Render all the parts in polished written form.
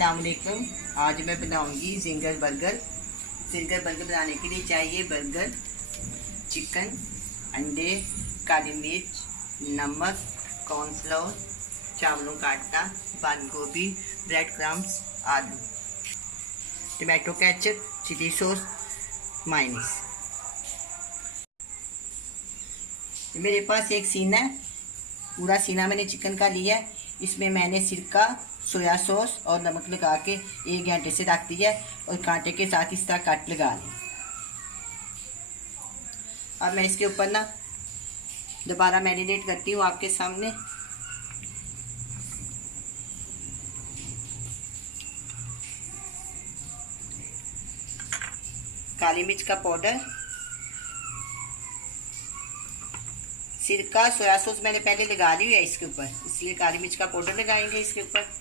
अस्सलाम वालेकुम। आज मैं बनाऊंगी जिंगर बर्गर। जिंगर बर्गर बनाने के लिए चाहिए बर्गर, चिकन, अंडे, काली मिर्च, नमक, कॉर्नफ्लोर, चावलों का आटा, बंद गोभी, ब्रेड क्रम्स, आलू, tomato ketchup, chilli sauce, mayonnaise. मेरे पास एक सीना है, पूरा सीना मैंने चिकन का लिया है। इसमें मैंने सिरका, सोया सॉस और नमक लगा के 1 घंटे से रख दिया है और कांटे के साथ इस तरह कट लगा लें। अब मैं इसके ऊपर ना दोबारा मैरिनेट करती हूँ आपके सामने। काली मिर्च का पाउडर, सिरका, सोया सॉस मैंने पहले लगा ली है इसके ऊपर, इसलिए काली मिर्च का पाउडर लगाएंगे इसके ऊपर।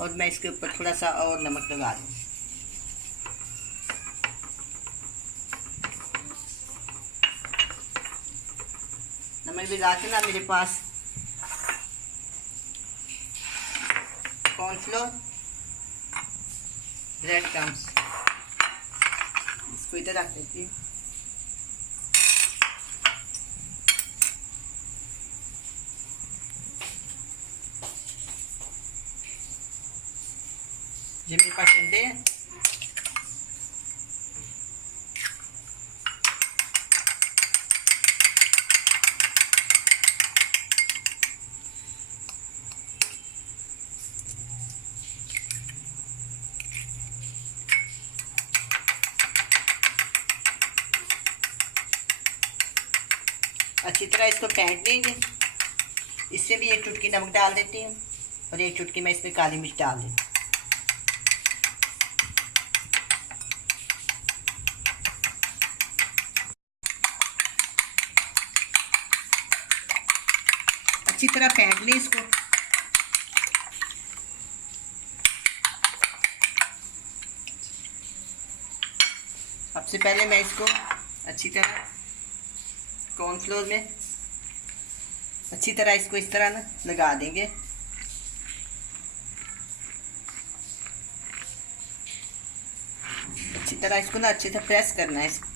और मैं इसके ऊपर थोड़ा सा और नमक लगा दूँ। नमक लगा के ना मेरे पास कॉर्नफ्लोर, ब्रेड क्रम्स, इसको इधर रख देती हूँ। ये मेरे पास अंडे हैं, अच्छी तरह इसको फेंट लेंगे। इससे भी 1 चुटकी नमक डाल देती हूँ और 1 चुटकी मैं इसमें काली मिर्च डाल देती हूँ। अच्छी तरह फेंट लें इसको। सबसे पहले मैं इसको अच्छी तरह कॉर्नफ्लोर में अच्छी तरह इसको इस तरह ना लगा देंगे। अच्छी तरह इसको ना अच्छे से प्रेस करना है इसको।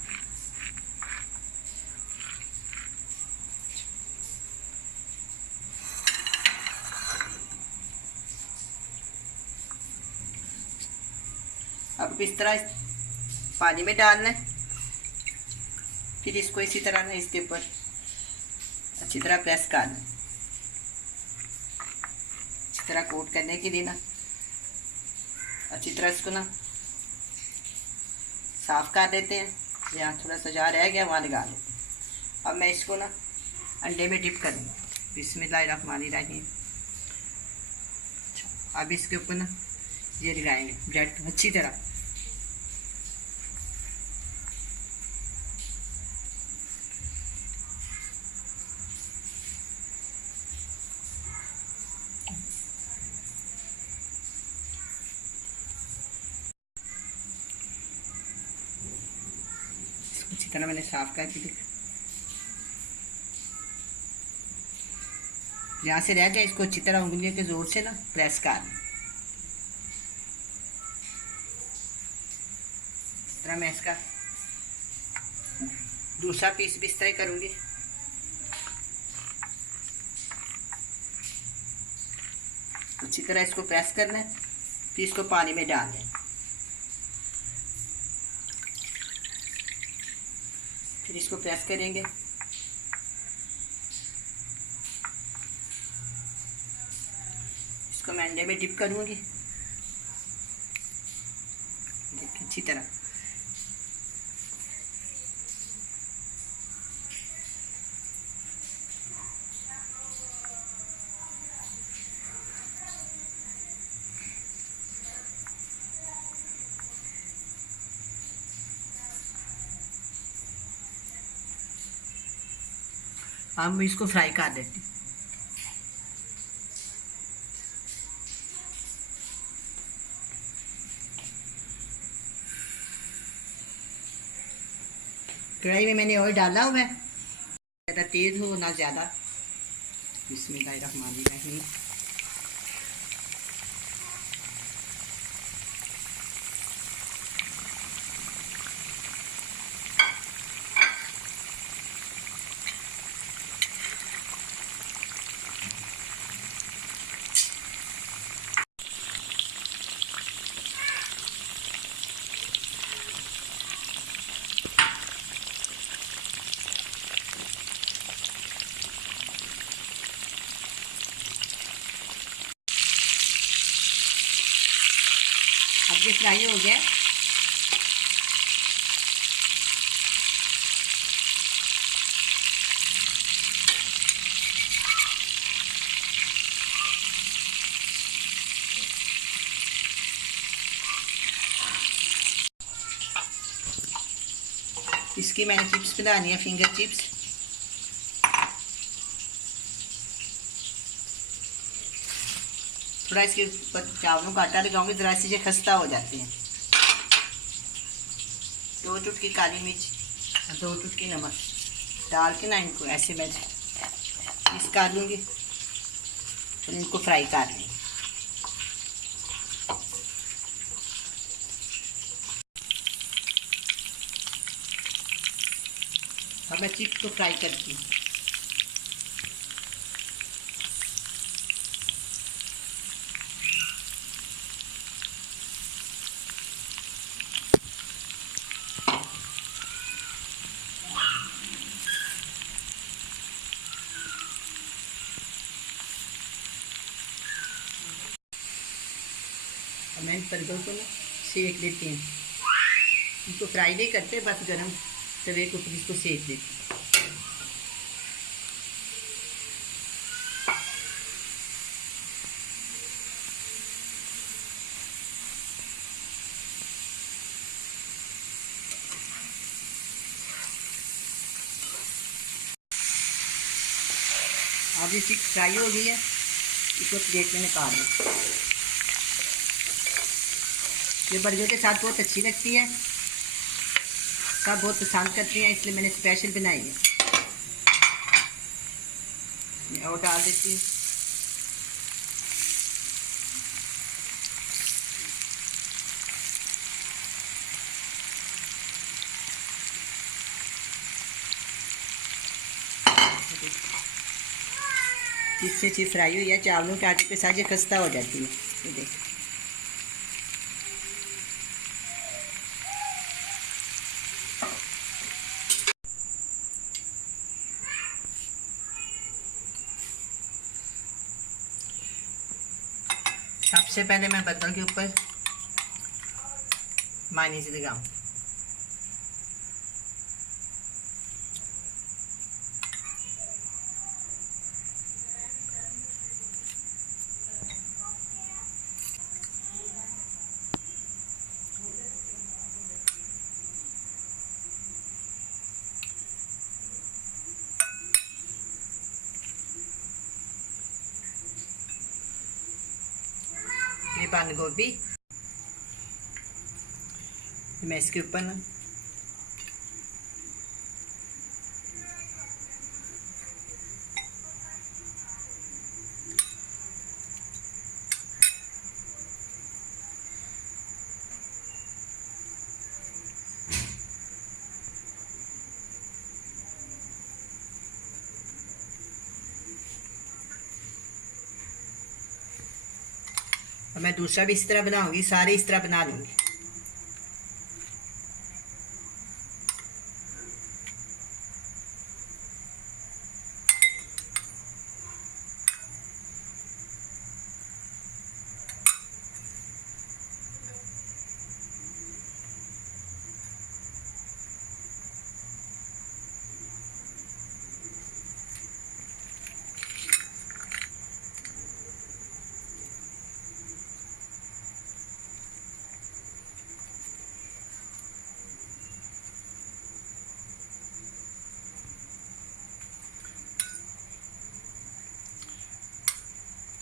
अब इस तरह पानी में डालना है, फिर इसको इसी तरह ना इसके ऊपर अच्छी तरह प्रेस करना है। अच्छी तरह कोट करने के लिए ना अच्छी तरह इसको ना साफ कर देते हैं। यहाँ थोड़ा सा जा रह गया, वहाँ लगा लेते हैं। अब मैं इसको ना अंडे में डिप करूँगा। बिस्मिल्लाहिर्रहमानिर्रहीम। अब इसके ऊपर ना ये लगाएंगे ब्रेड अच्छी तरह। अच्छी तरह मैंने साफ करके देखा, यहाँ से रह गया, इसको अच्छी तरह उंगलियों के जोर से ना प्रेस कर। इस तरह मैं इसका दूसरा पीस भी इस तरह करूँगी। अच्छी तरह इसको प्रेस करना है, फिर इसको पानी में डाल दें। फिर इसको प्रेस करेंगे। इसको मैं अंडे में डिप करूँगी, देखिए अच्छी तरह। हम इसको फ्राई कर देते हैं। कढ़ाई में मैंने ऑयल डाला हुआ है, ज़्यादा तेज़ हो ना ज़्यादा। बिस्मिल्लाहिर्रहमानिर्रहीम। फ्राई हो गया। इसकी मैंने चिप्स बनानी है, फिंगर चिप्स। थोड़ा इसके ऊपर चावलों का आटा लगाऊंगी, ज़रा से खस्ता हो जाते हैं। 2 चुटकी काली मिर्च, 2 चुटकी नमक डाल के ना इनको ऐसे मैं मिक्स कर लूँगी और इनको फ्राई कर लेंगे। अब मैं चिप्स को फ्राई करती हूँ। और मैं बर्गर को ना सेक देती हूँ। इनको फ्राई नहीं करते, बस गरम तवे के ऊपर इसको सेक देती हूँ। अब ये चिप्स फ्राई हो गई है, इसको प्लेट में निकाल लो। ये बर्गर के साथ बहुत अच्छी लगती है, सब बहुत पसंद करते हैं, इसलिए मैंने स्पेशल बनाई है। और डाल देती हूँ। चिप्स अच्छी फ्राई हुई है, चावलों के आटे के साथ ये खस्ता हो जाती है। ये देखो, सबसे पहले मैं बर्गर के ऊपर मायोनीज लगाऊं। ये बंद गोभी मैं इसके ऊपर ना और मैं दूसरा भी इस तरह बनाऊंगी, सारे इस तरह बना लूंगी।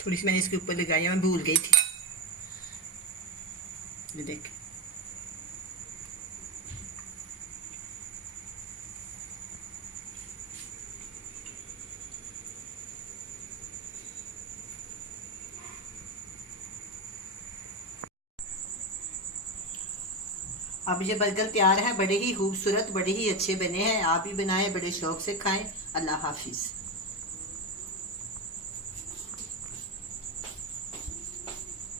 थोड़ी सी मैंने इसके ऊपर लगाई है, मैं भूल गई थी। ये देख, अब ये बर्गर तैयार है। बड़े ही खूबसूरत, बड़े ही अच्छे बने हैं। आप भी बनाएं, बड़े शौक से खाएं। अल्लाह हाफिज़।